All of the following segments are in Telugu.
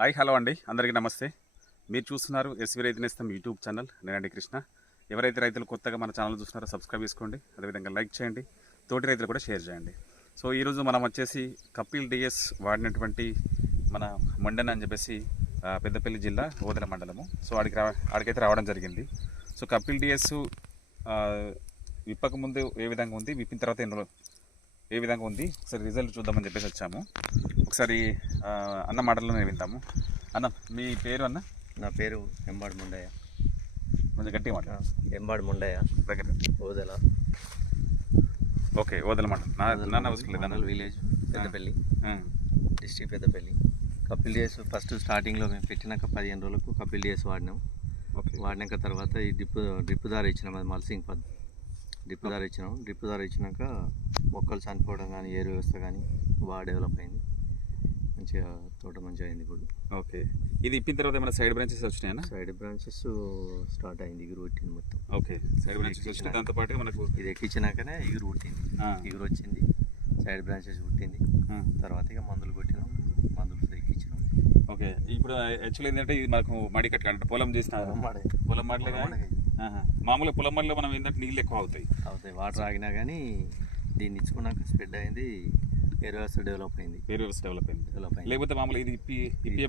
హాయ్ హలో అండి. అందరికీ నమస్తే. మీరు చూస్తున్నారు ఎస్వి రైతు నేస్తం యూట్యూబ్ ఛానల్. నేనండి కృష్ణ. ఎవరైతే రైతులు కొత్తగా మన ఛానల్ చూస్తున్నారో సబ్స్క్రైబ్ చేసుకోండి. అదేవిధంగా లైక్ చేయండి. తోటి రైతులు కూడా షేర్ చేయండి. సో ఈరోజు మనం వచ్చేసి కపిల్ డిఎస్ వాడినటువంటి మన మండన అని చెప్పేసి పెద్దపల్లి జిల్లా ఓదెల మండలము. సో ఆడికి రా ఆడికైతే రావడం జరిగింది. సో కపిల్ డిఎస్ విప్పక ముందు ఏ విధంగా ఉంది? విప్పిన తర్వాత ఎన్నో ఏ విధంగా ఉంది? ఒకసారి రిజల్ట్ చూద్దామని చెప్పేసి వచ్చాము. ఒకసారి అన్న మాటలను వింటాము అన్న మీ పేరు అన్న? నా పేరు ఎంబాడు ముండయ్య. కొంచెం గట్టిగా మాట్లాడు. ఎంబాడు ముండయ్య. దగ్గర. ఓదెల. ఓకే వదల మాట నాన్న అవసరం లేదా village Peddapalli. Um, district Peddapalli. Kapil days first స్టార్టింగ్లో మేము పెట్టినాక పదిహేను రోజులకు కపిల్ డేస్ వాడినాం. ఓకే. వాడినాక తర్వాత ఈ డ్రిప్ డ్రిప్ దార ఇచ్చినాం. అది మల్సింగ్ పద్ డ్రిప్ దార ఇచ్చినాం. డ్రిప్ దార ఇచ్చినాక మొక్కలు చనిపోవడం కానీ ఏరు వ్యవస్థ కానీ బాగా డెవలప్ అయింది. మంచిగా తోట మంచిగా అయింది ఇప్పుడు. ఓకే. ఇది ఇప్పిన తర్వాత ఏమైనా సైడ్ బ్రాంచెస్ వచ్చినాయన్నా సైడ్ బ్రాంచెస్ స్టార్ట్ అయింది ఇగురు కొట్టింది మొత్తం. ఓకే. సైడ్ బ్రాంచెస్ వచ్చిన దాంతో పాటుగా మనకు ఇది ఎక్కించినాకనే ఇగురు పుట్టింది. ఇగురు వచ్చింది సైడ్ బ్రాంచెస్ పుట్టింది. తర్వాత ఇక మందులు కొట్టినాం మందులు ఎక్కించినాం. ఓకే. ఇప్పుడు యాక్చువల్ ఏంటంటే ఇది మనకు మడి కట్ట అంటే పొలం చేసిన పొలం మడిలే. మామూలుగా పొలం మడిలో మనం ఏంటంటే నీళ్ళు ఎక్కువ అవుతాయి. అవుతాయి. వాటర్ ఆగినా కానీ దీన్ని ఇచ్చుకున్నాక స్ప్రెడ్ అయింది వ్యవస్థ డెవలప్ అయింది. వ్యవస్థ డెవలప్ అయింది. డెవలప్ అయింది. లేకపోతే మామూలుగా ఇది ఇప్పి ఇప్పి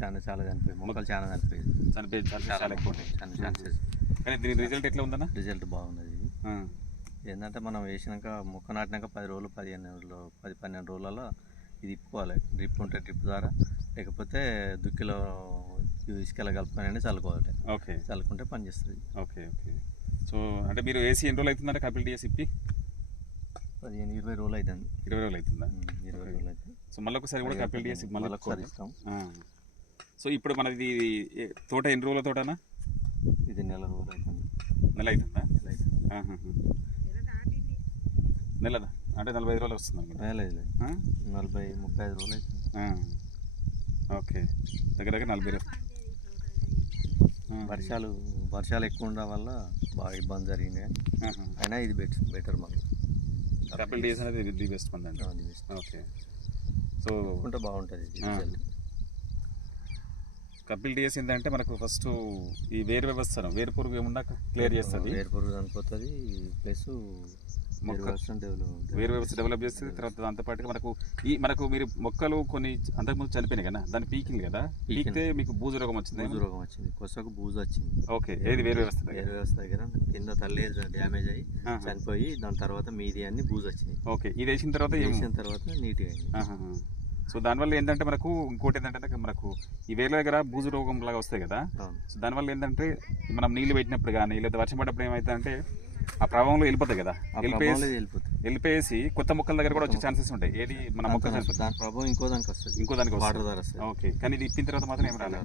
చాలా చాలా చనిపోయి మొక్కలు చాలా చనిపోయాయి చనిపోయే ఛాన్సెస్ చాలా ఎక్కువ చాలా ఛాన్సెస్ కానీ దీని రిజల్ట్ ఎట్లా ఉందన్న? రిజల్ట్ బాగున్నది ఏంటంటే మనం వేసినాక మొక్క నాటినాక పది రోజులు పదిహేను రోజులు పది పన్నెండు రోజులలో ఇది ఇప్పుకోవాలి. డ్రిప్ ఉంటే డ్రిప్ ద్వారా. లేకపోతే దుక్కిలో ఇసుకలో కలుపుకొని చల్లుకోవాలి. ఓకే. చల్లుకుంటే పనిచేస్తుంది ఓకే ఓకే. సో అంటే మీరు ఏసీ ఎన్ని రోజులు అవుతుందంటే కపిల్ డిఎస్ ఇప్పి? పదిహేను ఇరవై రోజులు అవుతుంది ఇరవై రోజులు అవుతుందా ఇరవై. రోజులు అవుతుంది సో మళ్ళీ ఒకసారి కూడా కపిల్ డిఎస్ మళ్ళీ ఒకసారి ఇస్తాం. సో ఇప్పుడు మనది తోట ఎన్ని రోజుల తోటనా? ఇది నెల రోజులు అవుతుంది నెల అవుతుందా నెల అవుతుంది. నెలదా? అంటే నలభై ఐదు రోజులు వస్తుంది అనుకుంటా? నలభై ముప్పై ఐదు రోజులు అవుతుంది. ఓకే. దగ్గర దగ్గర నలభై. వర్షాలు వర్షాలు ఎక్కువ ఉండడం వల్ల బాగా ఇబ్బంది ఆహా. అయినా ఇది బెటర్ బెటర్ మాకు. కపిల్ డిఎస్ అనేది ది బెస్ట్ మంది అండి. ఓకే సో ఉంటే బాగుంటుంది. కపిల్ డిఎస్ ఏంటంటే మనకు ఫస్ట్ ఈ వేరు వ్యవస్థను వేరు పురుగు ఏమున్నా క్లియర్ చేస్తుంది. వేరు పురుగు చనిపోతుంది. ప్లస్ మొక్క- వేరు వ్యవస్థ డెవలప్ వేరు వ్యవస్థ డెవలప్ చేస్తుంది తర్వాత దాంతో పాటుగా మనకు ఈ మనకు మీరు మొక్కలు కొన్ని అంతకుముందు చనిపోయినాయి కదా దాన్ని పీకింది కదా? పీకితే మీకు బూజు రోగం వచ్చింది? బూజు రోగం వచ్చింది. కొసకు బూజు వచ్చింది. ఓకే ఏది వేరు వ్యవస్థ? వేరు వ్యవస్థ దగ్గర. కింద తల్లి డ్యామేజ్ అయ్యి. చనిపోయి దాని తర్వాత మీది అన్ని బూజు వచ్చినాయి. ఓకే ఇది వేసిన తర్వాత వేసిన తర్వాత నీట్గా అయింది. సో దానివల్ల ఏంటంటే మనకు ఇంకోటి ఏంటంటే మనకు ఈ వేర్ల దగ్గర బూజు రోగం లాగా వస్తాయి కదా? సో దానివల్ల ఏంటంటే మనం నీళ్ళు పెట్టినప్పుడు కానీ లేదా వర్షం పడ్డప్పుడు ఏమవుతుందంటే ఆ ప్రభావంలో వెళ్ళిపోతాయి కదా. ఆ వెళ్ళిపోయేసి కొత్త మొక్కల దగ్గర కూడా వచ్చే ఛాన్సెస్ ఉంటాయి. ఏది మన మొక్క దాని- ప్రభావం ఇంకో దానికి వస్తుంది. ఇంకో దానికి వాటర్. ద్వారా వస్తుంది. ఓకే. కానీ ఇది ఇప్పిన తర్వాత మాత్రం ఏం రాలేదు.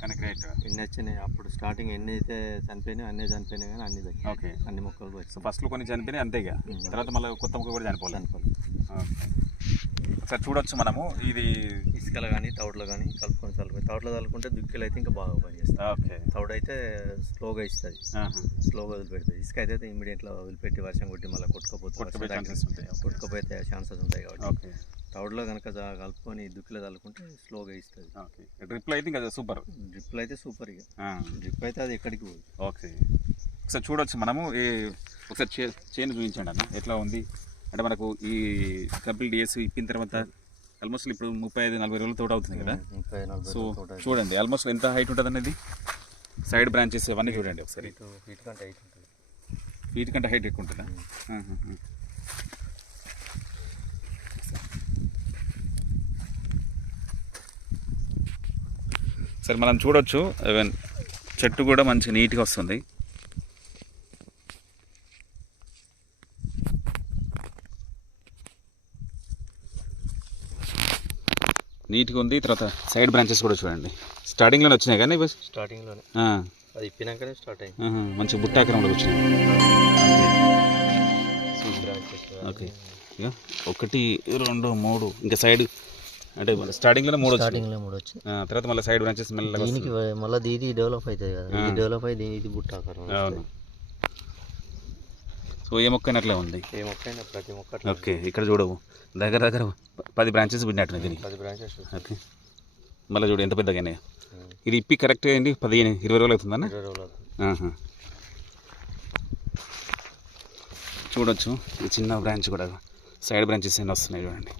కానీ గ్రేట్ ఎన్ని వచ్చినాయి? అప్పుడు స్టార్టింగ్ ఎన్ని అయితే చనిపోయినాయి అన్నీ చనిపోయినాయి కానీ అన్ని ఓకే. అన్ని మొక్కలు ఫస్ట్లో కొన్ని చనిపోయినాయి అంతే ఇక. ఉమ్. తర్వాత మళ్ళీ కొత్త మొక్క కూడా చనిపోలేదు. చనిపోలేదు. ఓకే. ఒకసారి చూడొచ్చు మనము. ఇది ఇసుకలు కానీ తౌడులో కానీ కలుపుకొని చల్లుకొని తౌడులో చల్లుకుంటే దుక్కిలు అయితే ఇంకా బాగా పనిచేస్తాయి ఓకే. తౌడు అయితే స్లోగా ఇస్తుంది. స్లోగా వదిలిపెడుతుంది. ఇసుక అయితే ఇమీడియట్లో వదిలిపెట్టి వర్షం కొట్టి మళ్ళీ కొట్టుకోపోతే కొట్టుకుపోయే వర్షం ఛాన్సెస్ ఉంటాయి. తగ్గి- కొట్టుకుపోతే ఛాన్సెస్ ఉంటాయి కాబట్టి. ఓకే. తౌడులో కనుక కలుపుకొని దుక్కిలో చల్లుకుంటే స్లోగా ఇస్తుంది. ఓకే. డ్రిప్లో అయితే ఇంకా సూపర్ డ్రిప్లు అయితే సూపర్ ఇక. డ్రిప్ అయితే అది ఎక్కడికి పోదు. ఓకే. ఒకసారి చూడొచ్చు మనము. ఈ ఒకసారి చే చేను చూపించండి అన్న. ఎట్లా ఉంది? అంటే మనకు ఈ కపిల్ డిఎస్ ఇప్పిన తర్వాత ఆల్మోస్ట్ ఇప్పుడు ముప్పై ఐదు నలభై రోజులు తోట అవుతుంది కదా? సో చూడండి ఆల్మోస్ట్ ఎంత హైట్ ఉంటుంది అనేది సైడ్ బ్రాంచెస్ ఇవన్నీ చూడండి ఒకసారి. ఫీట్ ఫీట్ కంటే హైట్ ఉంటుంది. వీటి కంటే హైట్ ఎక్కువ ఉంటుందా. సరే మనం చూడొచ్చు. ఈవెన్ చెట్టు కూడా మంచి నీట్గా వస్తుంది. నీట్గా ఉంది తర్వాత సైడ్ బ్రాంచెస్ కూడా చూడండి. స్టార్టింగ్లోనే వచ్చినాయి కానీ స్టార్టింగ్లోనే. ఆ, అది ఇప్పినాకనే స్టార్ట్ ఆహా, మంచి బుట్టాకరంలో వచ్చినాయి. Branches okay. ఒకటి రెండు మూడు. ఇంకా సైడ్ అంటే స్టార్టింగ్లోనే మూడు స్టార్టింగ్లో మూడు వచ్చింది ఆ, తర్వాత మళ్ళీ సైడ్ బ్రాంచెస్ మెల్లగా దీనికి. మళ్ళీ ఇది డెవలప్ అవుతుంది కదా. ఇది. డెవలప్ అయ్యి ఇది బుట్ట ఆకారం అవును. సో ఏ మొక్క అట్లే ఉంది. ఏ మొక్క ప్రతి మొక్క ఓకే ఇక్కడ చూడవు దగ్గర దగ్గర పది బ్రాంచెస్ పెట్టినట్టు దీనికి. పది బ్రాంచెస్ ఓకే. మళ్ళీ చూడు ఎంత పెద్దగానే ఇది ఇప్పి కరెక్ట్ ఏంటి? పదిహేను ఇరవై రోజులు అవుతుందన్న. చూడొచ్చు ఈ చిన్న బ్రాంచ్ కూడా సైడ్ బ్రాంచెస్ ఎన్ని వస్తున్నాయి చూడండి.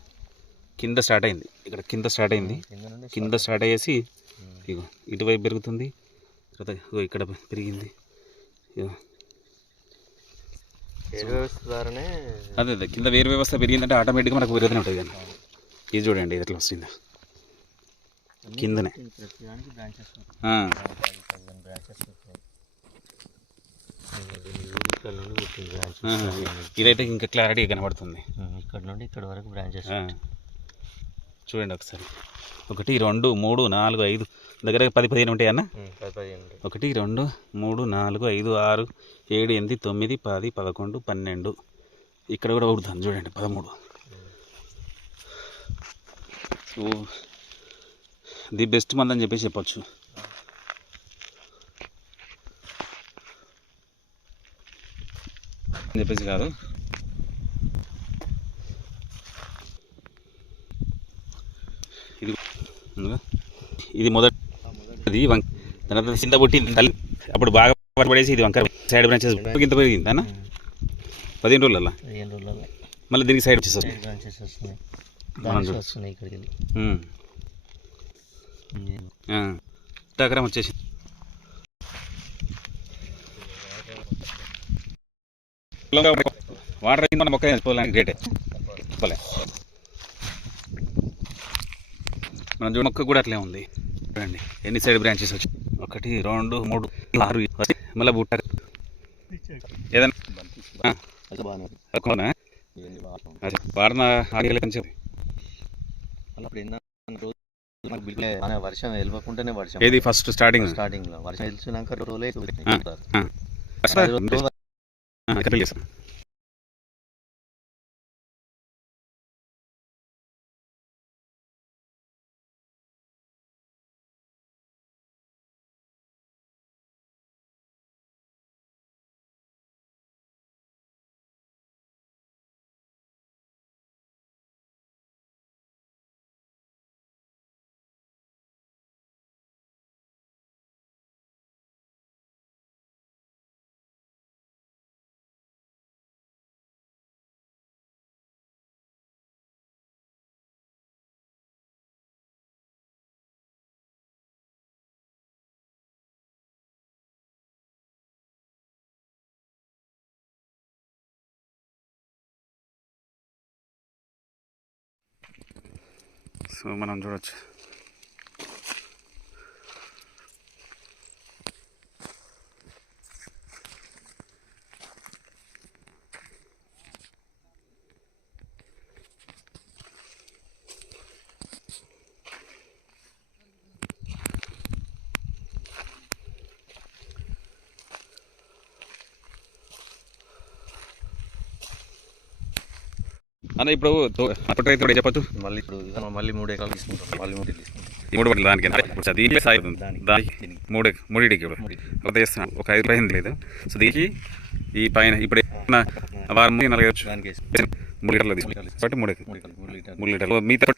కింద స్టార్ట్ అయింది. ఇక్కడ కింద స్టార్ట్ అయింది. కింద స్టార్ట్ అయ్యేసి ఇగో ఇటువైపు పెరుగుతుంది. తర్వాత ఇక్కడ పెరిగింది ఇగో ఏడు వ్యవస్థ ద్వారానే అదే అదే. కింద వేరు వ్యవస్థ పెరిగిందంటే ఆటోమేటిక్గా మనకు పెరుగుతూనే ఉంటుంది కానీ. ఇది చూడండి ఇది ఎట్లా వస్తుంది. కిందనే. ఇదైతే ఇంకా క్లారిటీ కనబడుతుంది. ఇక్కడ నుండి ఇక్కడ వరకు బ్రాంచెస్. చూడండి ఒకసారి. ఒకటి రెండు మూడు నాలుగు ఐదు. దగ్గర పది పదిహేను ఉంటాయి అన్న? పది పదిహేను ఒకటి రెండు మూడు నాలుగు ఐదు ఆరు ఏడు ఎనిమిది తొమ్మిది పది పదకొండు పన్నెండు. ఇక్కడ కూడా ఉడుతుంది చూడండి పదమూడు. సో ది బెస్ట్ మంది అని చెప్పేసి చెప్పొచ్చు. చెప్పేసి కాదు. ఇది? ఇది మొదటి ఇది వంక తర్వాత చింత తల్లి. అప్పుడు బాగా పడేసి ఇది వంకర సైడ్ బ్రాంచెస్ ఇంత పెరిగింది అన్న? పదిహేను రోజులలో మళ్ళీ దీనికి సైడ్ వెళ్ళి. ఎకరం వచ్చేసి వాటర్ మొక్క గ్రేటే. చెప్పలే మన చూడ మొక్క కూడా అట్లే ఉంది. చూడండి ఎన్ని సైడ్ బ్రాంచెస్ వచ్చి ఒకటి రెండు మూడు ఆరు మళ్ళీ బుట్ట. ఏదన్నా వాడిన రోజు వర్షం వెళ్ళకుండానే వర్షం. ఏది ఫస్ట్ స్టార్టింగ్ స్టార్టింగ్లో. వర్షం తెలిసినాక రోజులే మనం చూడొచ్చు. అన్న ఇప్పుడు అప్పటి రైతు కూడా చెప్పచ్చు మళ్ళీ ఇప్పుడు మళ్ళీ మూడు ఎకరాలు తీసుకుంటాం మళ్ళీ మూడు మూడు పట్ల దానికి? ఇప్పుడు దీనికి. మూడు మూడింటికి ఇప్పుడు చేస్తున్నాం. ఒక ఐదు పైన లేదు సో దీనికి ఈ పైన ఇప్పుడు వారం నలభై మూడు లీటర్లు తీసుకుంటాం మూడు. కాబట్టి మూడు లీటర్లు. మిగతా?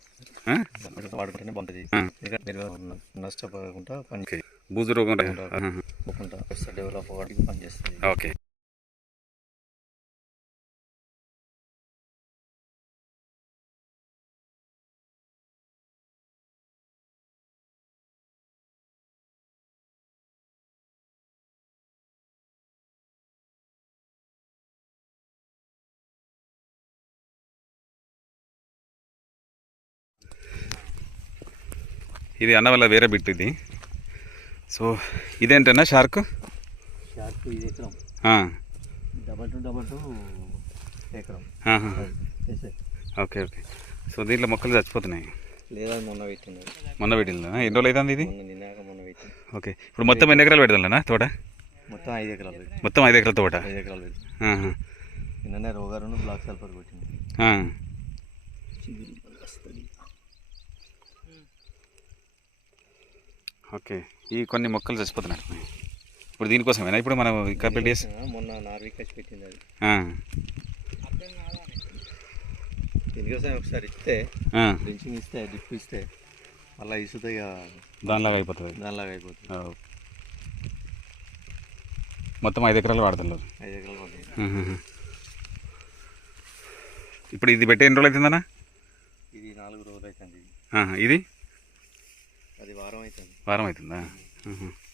వాడుకుంటేనే నష్టపోకుండా పని బూజు రోగం డెవలప్ అవ్వడానికి పని చేస్తుంది. ఓకే. ఇది అన్న వల్ల వేరే బిట్ ఇది. So ఇదేంటన్నా shark? షార్ప్ ఇది ఎకరం. డబల్ టు డబల్ టు ఎకరం. Okay okay. సో దీంట్లో మొక్కలు చచ్చిపోతున్నాయి. లేదా మొన్న పెట్టింది మొన్న పెట్టిందా ఎన్ని రోజులు అవుతుంది ఇది? మొన్న ఓకే. ఇప్పుడు మొత్తం ఎన్ని ఎకరాలు పెడతానా తోట? మొత్తం ఐదు ఎకరాలు మొత్తం ఐదు ఎకరాల తోట? ఐదు ఎకరాలు. నిన్ననే రోగారును బ్లాక్ సల్ఫర్ కొట్టింది ఆ. ఓకే. ఈ కొన్ని మొక్కలు చచ్చిపోతున్నాయి. ఇప్పుడు దీనికోసమేనా? ఇప్పుడు మనం కంప్లీట్ చేసి మొన్న నార్వికాస్ పెట్టింది అది. దీనికోసం ఒకసారి ఇస్తే. డ్రించింగ్ ఇస్తే డ్రిప్ ఇస్తే మళ్ళీ ఇసుతో దానిలాగా అయిపోతుంది. దానిలాగా అయిపోతుంది. మొత్తం ఐదు ఎకరాలు వాడుతున్నారు ఐదు ఎకరాలు ఇప్పుడు ఇది పెట్టి ఎన్ని రోజులు అవుతుందన్నా? ఇది నాలుగు రోజులు అవుతుంది. ఇది? ఆహా, ఇది